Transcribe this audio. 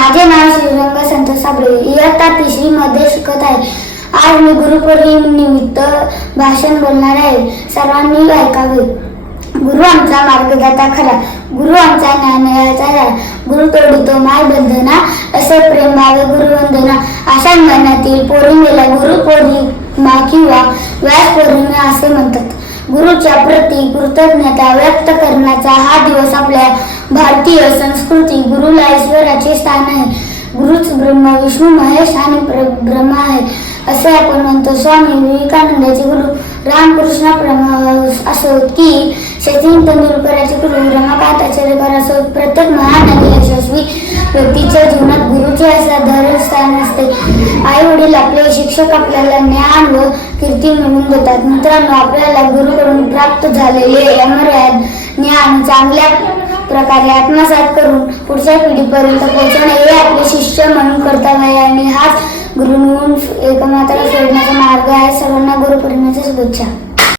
माझे नाव श्रीरंग संत साबळे, इयत्ता 3री मध्ये शिकत आहे. आज मी गुरुपौर्णिमेनिमित्त भाषण बोलणार आहे. सर्वांनी ऐकावे. गुरु आमचा मार्गदाता खरा, गुरु आमचा ज्ञानयाचा झाला, गुरु तोडितो माय बंधना, असे प्रेम भावे गुरुवंदना. आषाढ महिन्यातील पौर्णिमेला गुरुपौर्णिमा किंवा व्यास पौर्णिमा असे म्हणतात. गुरुच्या प्रती कृतज्ञता व्यक्त करण्याचा हा दिवस आपल्या भारतीय संस्कृती गुरुला ईश्वराचे स्थान आहे. गुरुच ब्रह्मा विष्णू महेश आणि ब्रह्मा आहे असे आपण म्हणतो. स्वामी विवेकानंदाचे गुरु रामकृष्ण परमहंस असोत की सचिन तेंडुलकरांचे गुरु रमाकांत आचरेकर असोत, प्रत्येक महान आणि यशस्वी व्यक्तीच्या जीवनात गुरुचे असा धर्मस्थान असते. आई वडील आपले शिक्षक आपल्याला ज्ञान व कीर्ती मिळवून देतात. मित्रांनो, आपल्याला गुरुकडून प्राप्त झालेले अमर्याद ज्ञान चांगल्या प्रकारे आत्मसात करून पुढच्या पिढीपर्यंत पोहोचवणे हे आपले शिष्य म्हणून कर्तव्य आहे आणि हाच गुरु म्हणून एकमात्र सोडण्याचा मार्ग आहे. सर्वांना गुरुपौर्णिमेच्या शुभेच्छा.